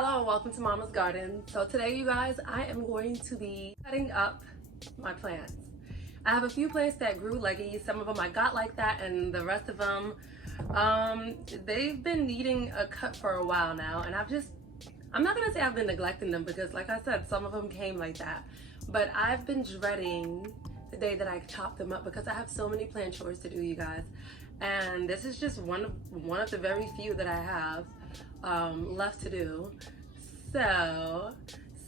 Hello and welcome to Mama's Garden. So today, you guys, I am going to be cutting up my plants. I have a few plants that grew leggy. Some of them I got like that, and the rest of them, they've been needing a cut for a while now. And I'm not gonna say I've been neglecting them because, like I said, some of them came like that. But I've been dreading the day that I chop them up because I have so many plant chores to do, you guys. And this is just one of the very few that I have left to do. So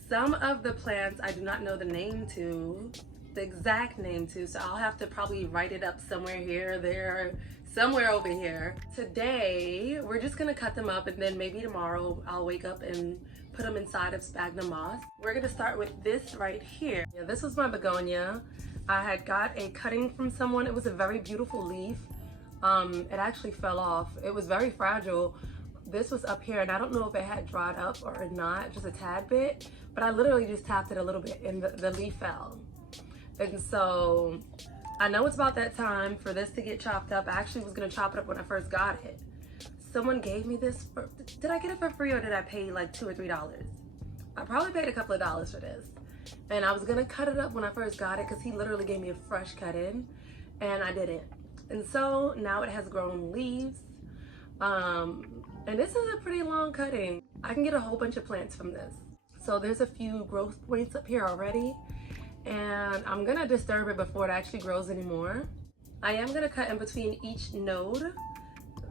some of the plants I do not know the name to, the exact name to, so I'll have to probably write it up somewhere here, there, somewhere over here. Today we're just gonna cut them up, and then maybe tomorrow I'll wake up and put them inside of sphagnum moss. We're gonna start with this right here. Yeah, this was my begonia. I had got a cutting from someone. It was a very beautiful leaf. It actually fell off. It was very fragile. This was up here, and I don't know if it had dried up or not, just a tad bit, but I literally just tapped it a little bit and the leaf fell. And so I know it's about that time for this to get chopped up. I actually was gonna chop it up when I first got it. Someone gave me this did I get it for free or did I pay like $2 or $3? I probably paid a couple of dollars for this. And I was gonna cut it up when I first got it because he literally gave me a fresh cut in, and I didn't. And so now it has grown leaves. And this is a pretty long cutting. I can get a whole bunch of plants from this. So there's a few growth points up here already, and I'm gonna disturb it before it actually grows anymore. I am gonna cut in between each node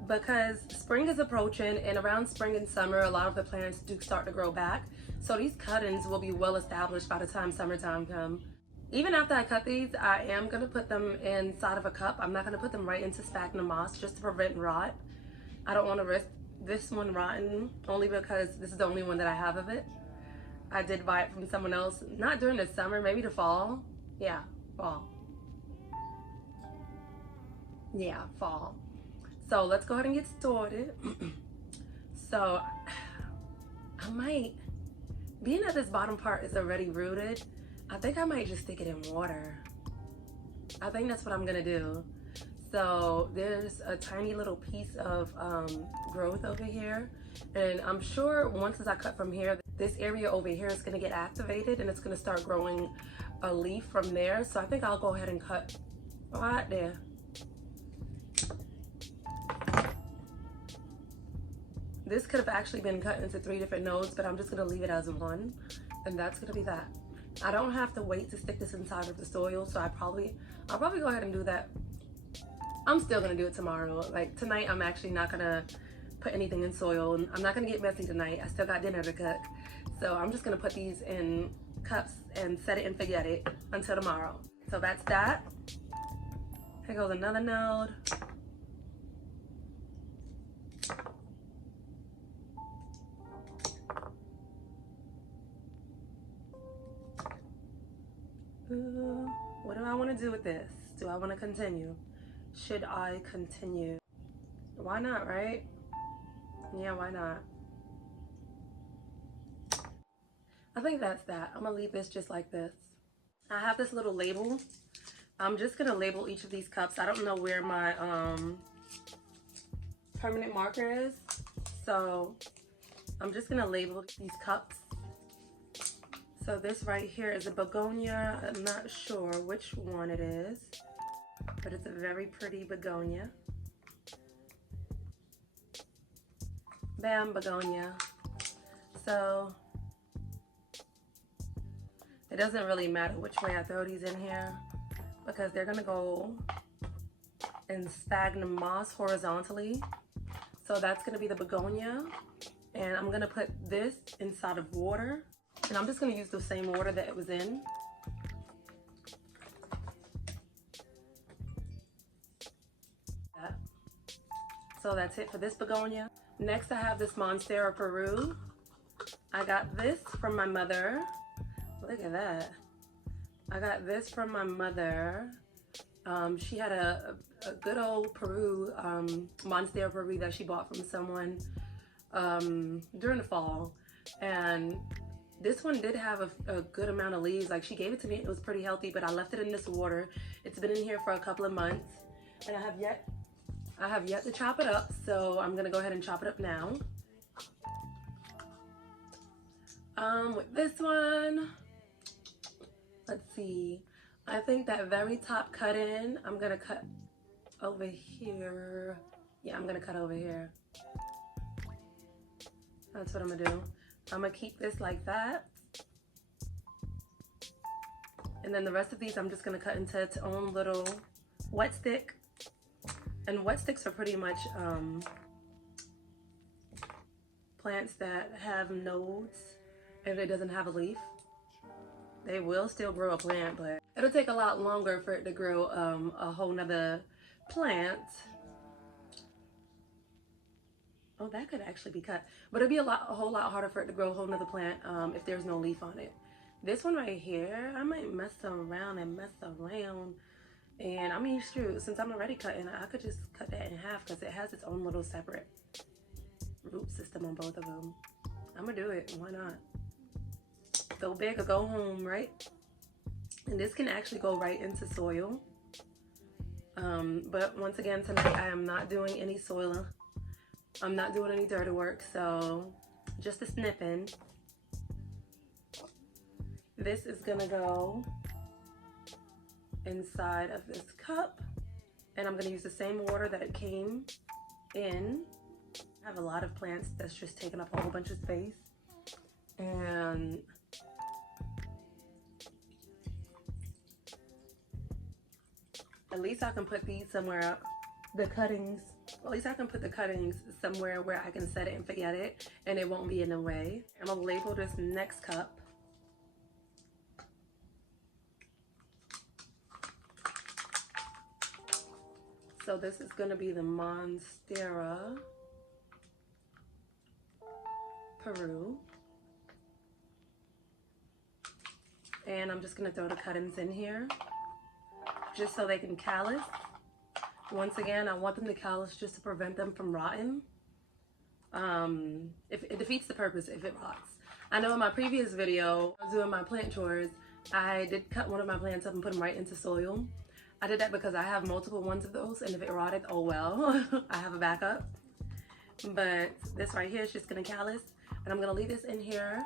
because spring is approaching, and around spring and summer, a lot of the plants do start to grow back. So these cuttings will be well established by the time summertime comes. Even after I cut these, I am gonna put them inside of a cup. I'm not gonna put them right into sphagnum moss just to prevent rot. I don't wanna risk this one rotten, only because this is the only one that I have of it. I did buy it from someone else, not during the summer, maybe the fall. Yeah, fall. Yeah, fall. So let's go ahead and get started. So I might, being that this bottom part is already rooted, I think I might just stick it in water. I think that's what I'm gonna do. So there's a tiny little piece of growth over here, and I'm sure once I cut from here, this area over here is gonna get activated and it's gonna start growing a leaf from there. So I think I'll go ahead and cut right there. This could have actually been cut into 3 different nodes, but I'm just gonna leave it as one, and that's gonna be that. I don't have to wait to stick this inside of the soil, so I'll probably go ahead and do that. I'm still gonna do it tomorrow. Like tonight, I'm actually not gonna put anything in soil, and I'm not gonna get messy tonight. I still got dinner to cook. So I'm just gonna put these in cups and set it and forget it until tomorrow. So that's that. Here goes another node. What do I want to do with this? Do I want to continue? Should I continue? Why not, right? Yeah, why not? I think that's that. I'm gonna leave this just like this. I have this little label. I'm just gonna label each of these cups. I don't know where my permanent marker is, so I'm just gonna label these cups. So this right here is a begonia. I'm not sure which one it is, but it's a very pretty begonia. Bam, begonia. So it doesn't really matter which way I throw these in here because they're gonna go in sphagnum moss horizontally. So that's gonna be the begonia, and I'm gonna put this inside of water, and I'm just gonna use the same water that it was in. So that's it for this begonia. Next, I have this Monstera Peru. I got this from my mother. Look at that. I got this from my mother. She had a good old Peru, Monstera Peru that she bought from someone during the fall. And this one did have a good amount of leaves. Like, she gave it to me, it was pretty healthy, but I left it in this water. It's been in here for a couple of months, and I have yet to chop it up, so I'm gonna go ahead and chop it up now. With this one, let's see. I think that very top cut in, I'm gonna cut over here. Yeah, I'm gonna cut over here. That's what I'm gonna do. I'm gonna keep this like that. And then the rest of these, I'm just gonna cut into its own little wet stick. And wet sticks are pretty much plants that have nodes if it doesn't have a leaf. They will still grow a plant, but it'll take a lot longer for it to grow a whole nother plant. Oh, that could actually be cut, but it'd be a whole lot harder for it to grow a whole nother plant if there's no leaf on it. This one right here, I might mess around, and I mean, shoot, since I'm already cutting, I could just cut that in half because it has its own little separate root system on both of them. I'm gonna do it. Why not? Go big or go home, right? And this can actually go right into soil. But once again, tonight I am not doing any soil. I'm not doing any dirty work, so just a snipping. This is gonna go inside of this cup, and I'm gonna use the same water that it came in. I have a lot of plants that's just taking up a whole bunch of space, and at least I can put these somewhere, the cuttings, at least I can put the cuttings somewhere where I can set it and forget it, and it won't be in the way. I'm gonna label this next cup. So this is gonna be the Monstera Peru. And I'm just gonna throw the cuttings in here just so they can callus. Once again, I want them to callus just to prevent them from rotting. If it defeats the purpose if it rots. I know in my previous video, I was doing my plant chores, I did cut one of my plants up and put them right into soil. I did that because I have multiple ones of those, and if it rotted, oh well, I have a backup. But this right here is just gonna callus, and I'm gonna leave this in here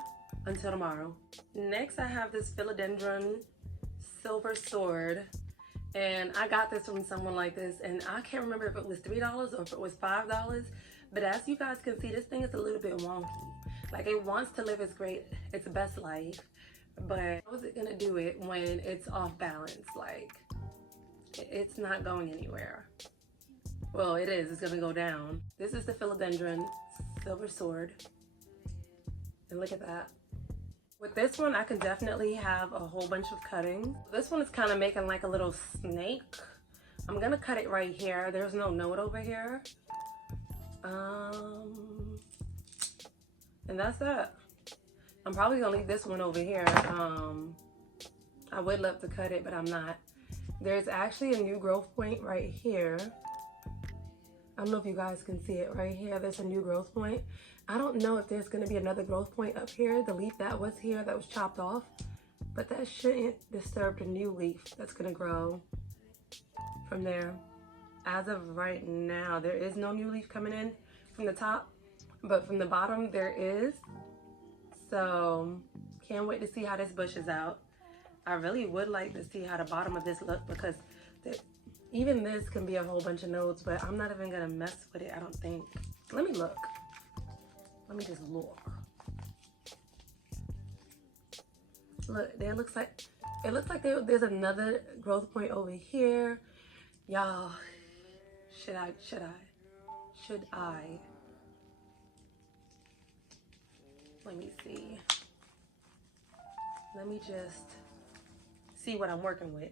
until tomorrow. Next, I have this philodendron silver sword, and I got this from someone like this, and I can't remember if it was $3 or if it was $5, but as you guys can see, this thing is a little bit wonky. Like, it wants to live its best life, but how is it gonna do it when it's off balance? Like, it's not going anywhere. Well, it is, it's gonna go down. This is the philodendron silver sword, and look at that. With this one, I can definitely have a whole bunch of cuttings. This one is kind of making like a little snake. I'm gonna cut it right here. There's no node over here. And that's it. I'm probably gonna leave this one over here. I would love to cut it, but I'm not. There's actually a new growth point right here. I don't know if you guys can see it right here. There's a new growth point. I don't know if there's gonna be another growth point up here. The leaf that was here that was chopped off, but that shouldn't disturb the new leaf that's gonna grow from there. As of right now, there is no new leaf coming in from the top, but from the bottom there is. So can't wait to see how this bushes out. I really would like to see how the bottom of this look, because even this can be a whole bunch of nodes, but I'm not even gonna mess with it, I don't think. Let me look. Let me just look. Look, there looks like, it looks like there's another growth point over here. Y'all, should I? Let me see. Let me just see what I'm working with.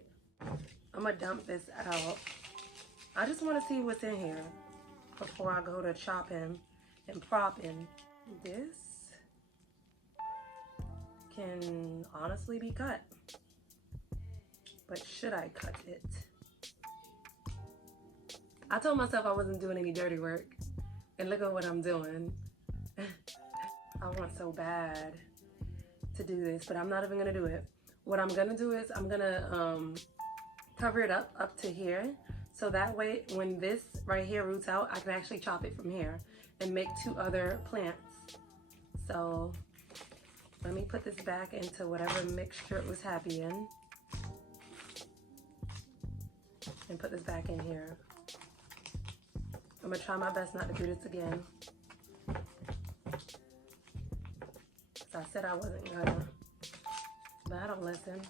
I'm gonna dump this out. I just want to see what's in here before I go to chopping and propping. This can honestly be cut, but should I cut it? I told myself I wasn't doing any dirty work, and look at what I'm doing. I want so bad to do this, but I'm not even gonna do it. What I'm gonna do is I'm gonna cover it up to here, so that way when this right here roots out, I can actually chop it from here and make 2 other plants. So Let me put this back into whatever mixture it was happy in. And put this back in here. I'm gonna try my best not to do this again. So I said I wasn't gonna, but I don't listen.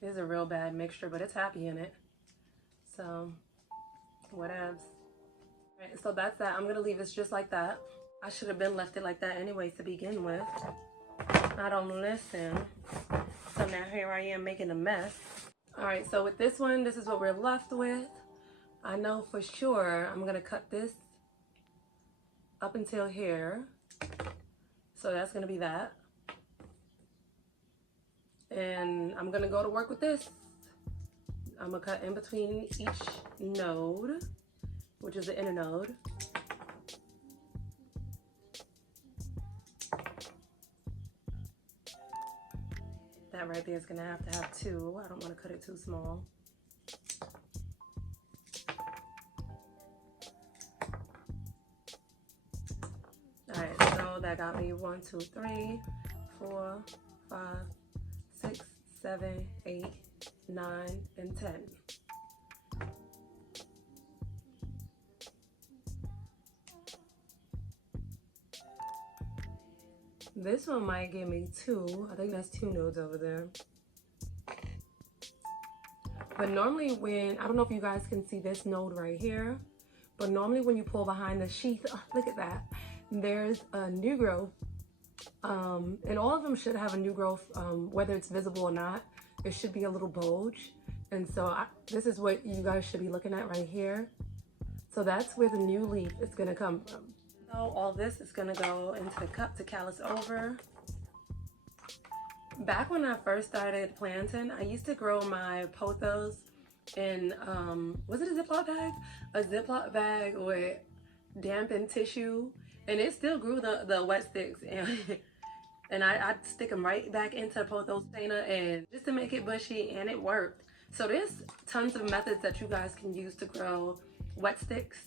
This is a real bad mixture, but it's happy in it. So, whatevs. Alright, so that's that. I'm gonna leave this just like that. I should have been left it like that anyways to begin with. I don't listen. So now here I am making a mess. Alright, so with this one, this is what we're left with. I know for sure I'm gonna cut this up until here. So that's gonna be that. And I'm gonna go to work with this. I'm gonna cut in between each node, which is the inner node. That right there is gonna have to have two. I don't wanna cut it too small. All right, so that got me 1, 2, 3, 4, 5, 6, 7, 8, 9, and 10. This one might give me 2. I think that's 2 nodes over there. But normally when, I don't know if you guys can see this node right here, but normally when you pull behind the sheath, oh, look at that, there's a new growth. And all of them should have a new growth, whether it's visible or not. There should be a little bulge. And so this is what you guys should be looking at right here. So that's where the new leaf is gonna come from. So all this is gonna go into the cup to callus over. Back when I first started planting, I used to grow my pothos in, was it a Ziploc bag? A Ziploc bag with dampened tissue. And it still grew the wet sticks. And I'd stick them right back into the pothos container and just to make it bushy, and it worked. So there's tons of methods that you guys can use to grow wet sticks.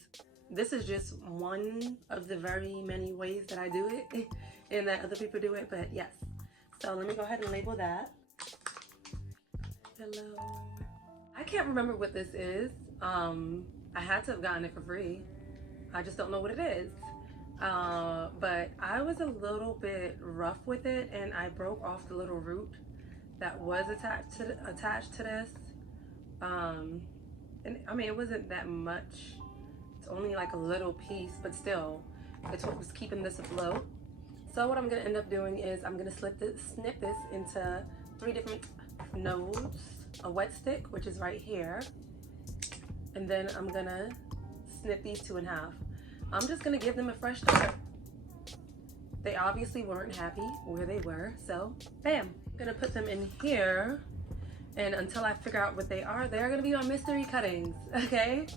This is just one of the very many ways that I do it and that other people do it, but yes. So let me go ahead and label that. Hello. I can't remember what this is. I had to have gotten it for free. I just don't know what it is. But I was a little bit rough with it and I broke off the little root that was attached to this. And I mean, it wasn't that much. It's only like a little piece, but still, it's what was keeping this afloat. So what I'm gonna end up doing is I'm gonna snip this into 3 different nodes, a wet stick, which is right here, and then I'm gonna snip these 2 in half. I'm just gonna give them a fresh start. They obviously weren't happy where they were, so bam. I'm gonna put them in here, and until I figure out what they are, they're gonna be my mystery cuttings, okay?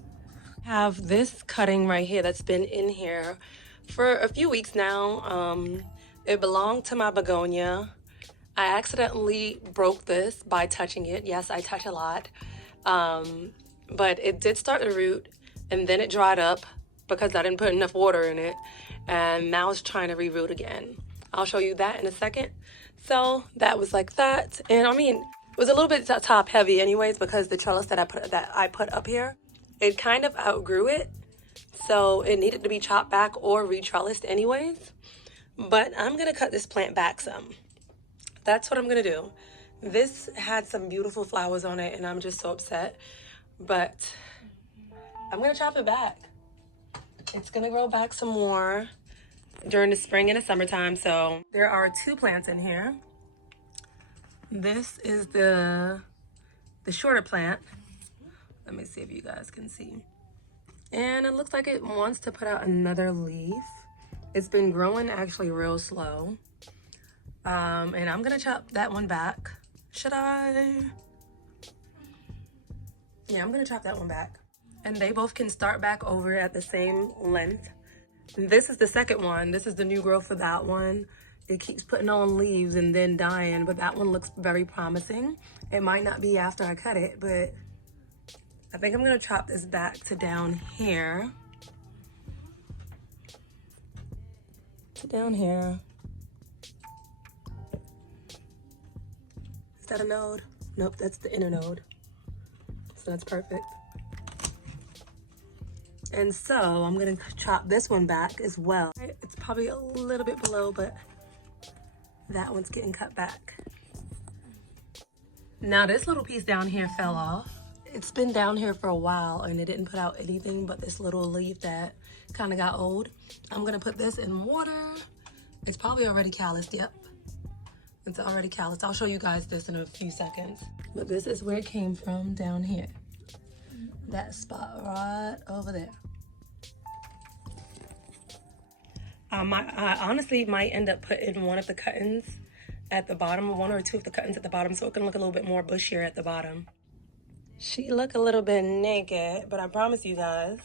Have this cutting right here that's been in here for a few weeks now. It belonged to my begonia. I accidentally broke this by touching it. Yes, I touch a lot. But it did start to root, and then it dried up because I didn't put enough water in it, and now it's trying to reroot again. I'll show you that in a second. So that was like that, and I mean, it was a little bit top heavy anyways because the trellis that I put up here, it kind of outgrew it, so it needed to be chopped back or re-trellised anyways. But I'm gonna cut this plant back some. That's what I'm gonna do. This had some beautiful flowers on it and I'm just so upset, but I'm gonna chop it back. It's gonna grow back some more during the spring and the summertime. So there are 2 plants in here. This is the shorter plant. Let me see if you guys can see. And it looks like it wants to put out another leaf. It's been growing actually real slow. And I'm gonna chop that one back. Should I? Yeah, I'm gonna chop that one back. And they both can start back over at the same length. This is the second one. This is the new growth for that one. It keeps putting on leaves and then dying, but that one looks very promising. It might not be after I cut it, but I think I'm gonna chop this back to down here. To down here. Is that a node? Nope, that's the inner node. So that's perfect. And so I'm gonna chop this one back as well. It's probably a little bit below, but that one's getting cut back. Now this little piece down here fell off. It's been down here for a while and it didn't put out anything but this little leaf that kind of got old. I'm gonna put this in water. It's probably already calloused, yep. It's already calloused. I'll show you guys this in a few seconds. But this is where it came from, down here. That spot right over there. I honestly might end up putting one of the cuttings at the bottom, one or two of the cuttings at the bottom, so it can look a little bit more bushier at the bottom. She look a little bit naked, but I promise you guys,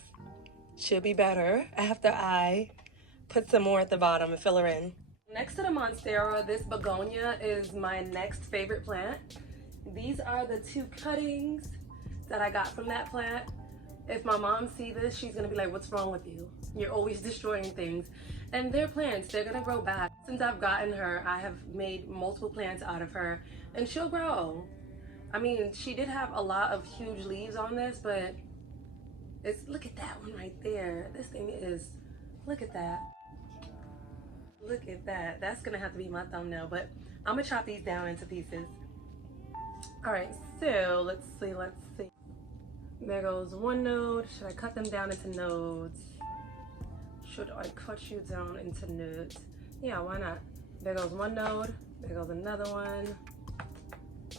she'll be better after I put some more at the bottom and fill her in. Next to the monstera, this begonia is my next favorite plant. These are the two cuttings that I got from that plant. If my mom sees this, she's gonna be like, what's wrong with you? You're always destroying things. And they're plants, they're gonna grow back. Since I've gotten her, I have made multiple plants out of her and she'll grow. I mean, she did have a lot of huge leaves on this, but look at that one right there. This thing is, look at that. Look at that. That's gonna have to be my thumbnail, but I'm gonna chop these down into pieces. All right, so let's see. There goes one node. Should I cut them down into nodes? Should I cut you down into nodes? Yeah, why not? There goes one node. There goes another one.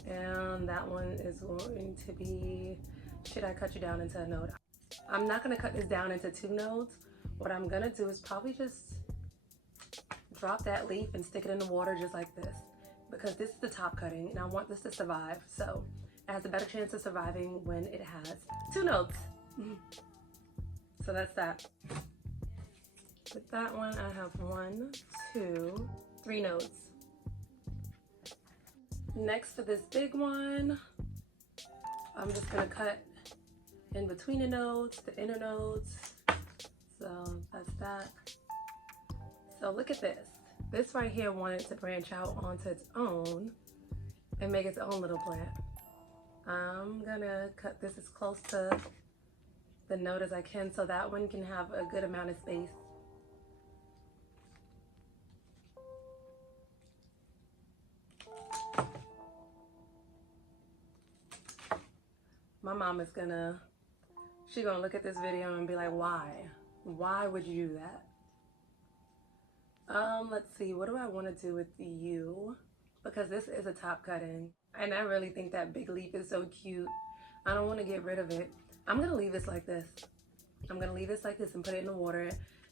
And that one is going to be, should I cut you down into a node? I'm not gonna cut this down into two nodes. What I'm gonna do is probably just drop that leaf and stick it in the water just like this, because this is the top cutting and I want this to survive. So it has a better chance of surviving when it has two nodes. So that's that. With that one, I have 1, 2, 3 nodes. Next for this big one, I'm just gonna cut in between the nodes, the inner nodes. So that's that. So look at this. This right here wanted to branch out onto its own and make its own little plant. I'm gonna cut this as close to the node as I can so that one can have a good amount of space. My mom is gonna look at this video and be like, why? Why would you do that? Let's see, what do I want to do with you? Because this is a top cutting. And I really think that big leaf is so cute. I don't want to get rid of it. I'm gonna leave this like this. I'm gonna leave this like this and put it in the water.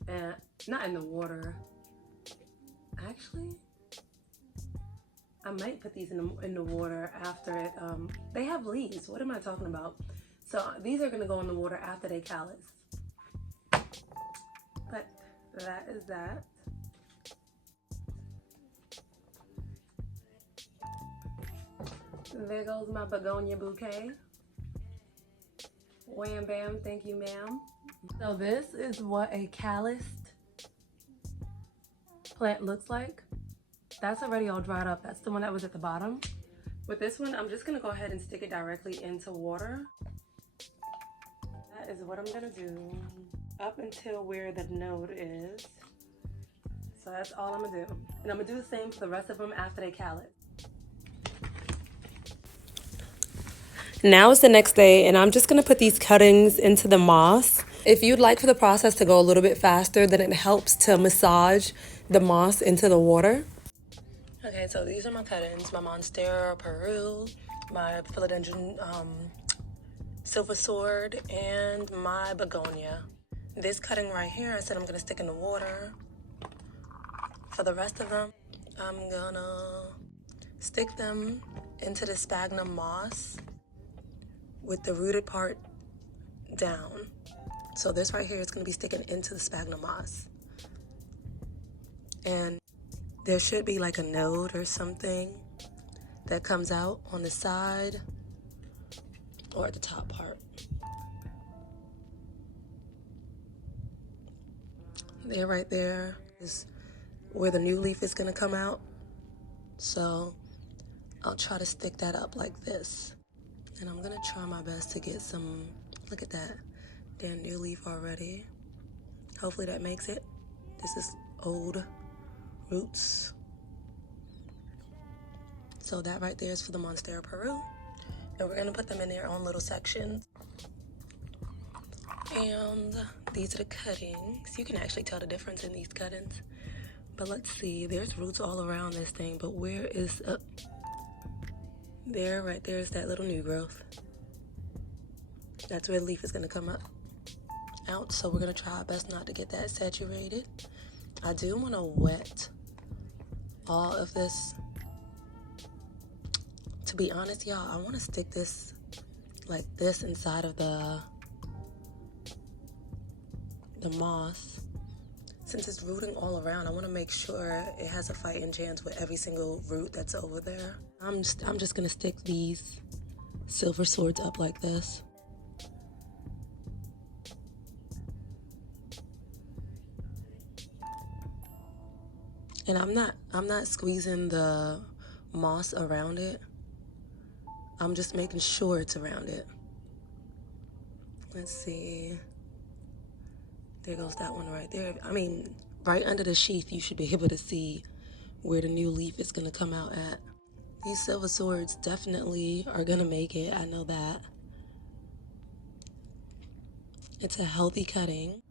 And not in the water. Actually, I might put these in the water after it, they have leaves. What am I talking about? So these are gonna go in the water after they callus. But that is that. There goes my begonia bouquet. Wham bam, thank you ma'am. So this is what a calloused plant looks like. That's already all dried up. That's the one that was at the bottom. With this one, I'm just gonna go ahead and stick it directly into water. That is what I'm gonna do up until where the node is. So that's all I'm gonna do. And I'm gonna do the same for the rest of them after they callus. Now it's the next day and I'm just gonna put these cuttings into the moss. If you'd like for the process to go a little bit faster, then it helps to massage the moss into the water. Okay, so these are my cuttings, my Monstera Peru, my Philodendron Silver Sword, and my Begonia. This cutting right here, I said I'm gonna stick in the water. For the rest of them, I'm gonna stick them into the sphagnum moss with the rooted part down. So this right here is gonna be sticking into the sphagnum moss. And there should be like a node or something that comes out on the side or at the top part. There, right there is where the new leaf is gonna come out. So I'll try to stick that up like this. And I'm gonna try my best to get some, look at that, damn new leaf already. Hopefully that makes it. This is old roots. So that right there is for the Monstera Peru. And we're gonna put them in their own little sections. And these are the cuttings. You can actually tell the difference in these cuttings. But let's see, there's roots all around this thing, but where is, there, right there is that little new growth. That's where the leaf is gonna come up out. So we're gonna try our best not to get that saturated. I do wanna wet all of this. To be honest, y'all, I wanna stick this like this inside of the moss. Since it's rooting all around, I want to make sure it has a fighting chance with every single root that's over there. I'm just gonna stick these silver swords up like this. And I'm not squeezing the moss around it. I'm just making sure it's around it. Let's see. There goes that one right there. I mean, right under the sheath, you should be able to see where the new leaf is gonna come out at. These silver swords definitely are gonna make it, I know that. It's a healthy cutting.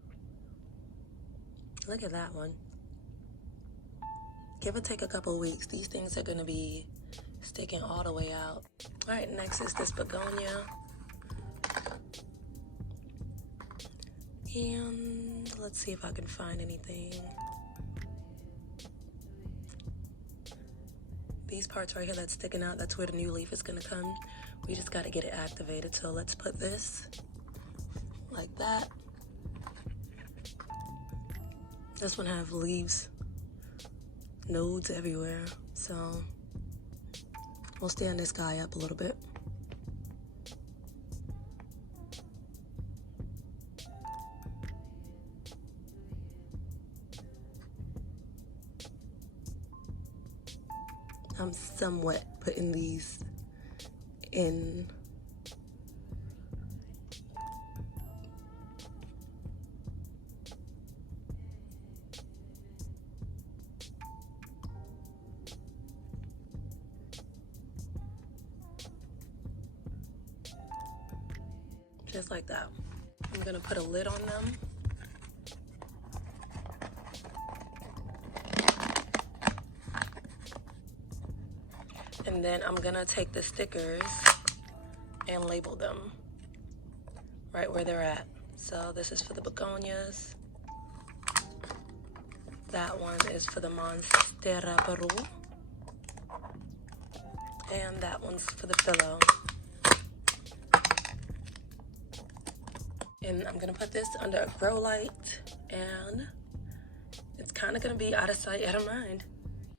Look at that one. Give or take a couple of weeks, these things are gonna be sticking all the way out. All right, next is this begonia. And let's see if I can find anything. These parts right here that's sticking out, that's where the new leaf is gonna come. We just gotta get it activated. So let's put this like that. This one have leaves, nodes everywhere. So we'll stand this guy up a little bit. I'm somewhat putting these in. Just like that. I'm gonna put a lid on them. And then I'm gonna take the stickers and label them right where they're at. So this is for the begonias. That one is for the Monstera Peru. And that one's for the Philo. And I'm gonna put this under a grow light, and it's kind of gonna be out of sight, out of mind.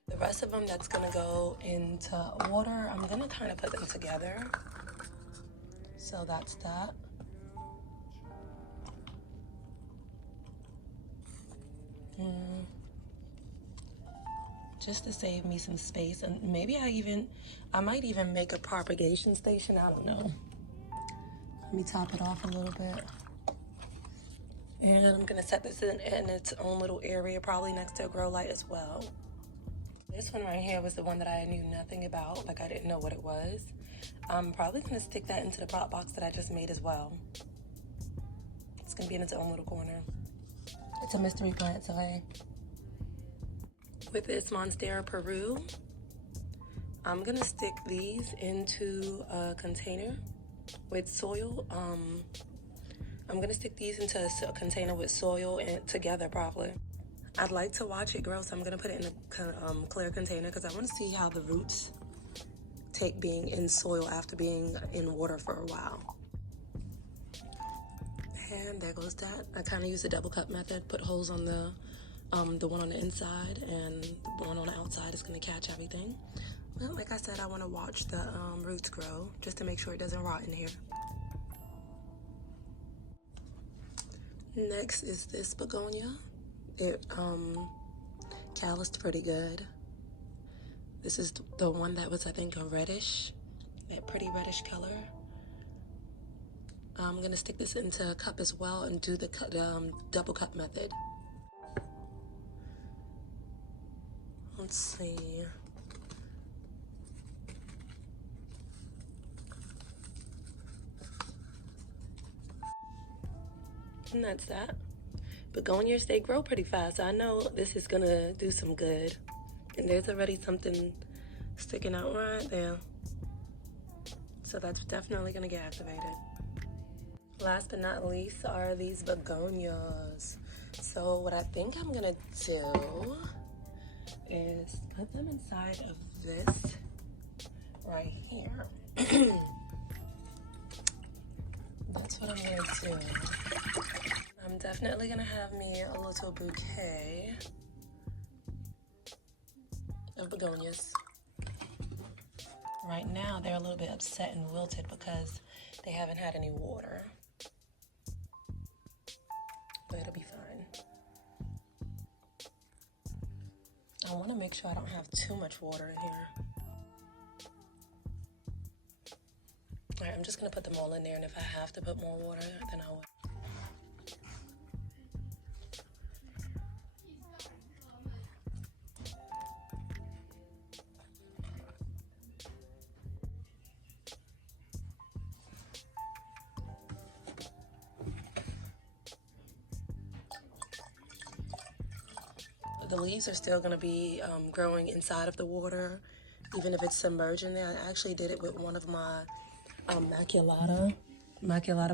The rest of them that's gonna go into water, I'm gonna kind of put them together. So that's that. Just to save me some space, and maybe I might even make a propagation station, I don't know. Let me top it off a little bit. And I'm gonna set this in its own little area, probably next to a grow light as well. This one right here was the one that I knew nothing about, like I didn't know what it was. I'm probably gonna stick that into the prop box that I just made as well. It's gonna be in its own little corner. It's a mystery plant, so hey. With this Monstera Peru, I'm gonna stick these into a container with soil. I'm gonna stick these into a container with soil and together probably. I'd like to watch it grow, so I'm gonna put it in a clear container because I want to see how the roots take being in soil after being in water for a while. And there goes that. I kind of use the double cup method, put holes on the one on the inside, and the one on the outside is gonna catch everything. Well, like I said, I want to watch the roots grow just to make sure it doesn't rot in here. Next is this begonia. It calloused pretty good. This is the one that was, I think, a reddish, that pretty reddish color. I'm gonna stick this into a cup as well and do the double cup method. Let's see. And that's that. Begonias, they grow pretty fast. I know this is gonna do some good. And there's already something sticking out right there. So that's definitely gonna get activated. Last but not least are these begonias. So what I think I'm gonna do is put them inside of this right here. That's what I'm gonna do. I'm definitely gonna have me a little bouquet of begonias. Right now, they're a little bit upset and wilted because they haven't had any water. But it'll be fine. I want to make sure I don't have too much water in here. All right, I'm just gonna put them all in there, and if I have to put more water, then I will. The leaves are still going to be growing inside of the water, even if it's submerged in there. I actually did it with one of my maculata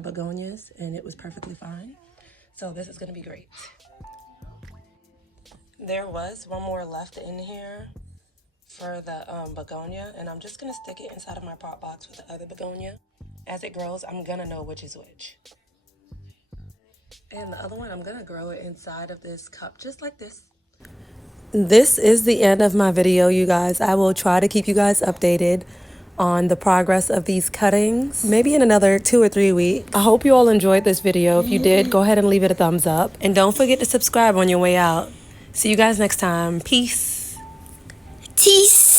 begonias, and it was perfectly fine. So this is going to be great. There was one more left in here for the begonia, and I'm just going to stick it inside of my pot box with the other begonia. As it grows, I'm going to know which is which. And the other one, I'm going to grow it inside of this cup, just like this. This is the end of my video, you guys. I will try to keep you guys updated on the progress of these cuttings, maybe in another 2 or 3 weeks. I hope you all enjoyed this video. If you did, go ahead and leave it a thumbs up. And don't forget to subscribe on your way out. See you guys next time. Peace. Peace.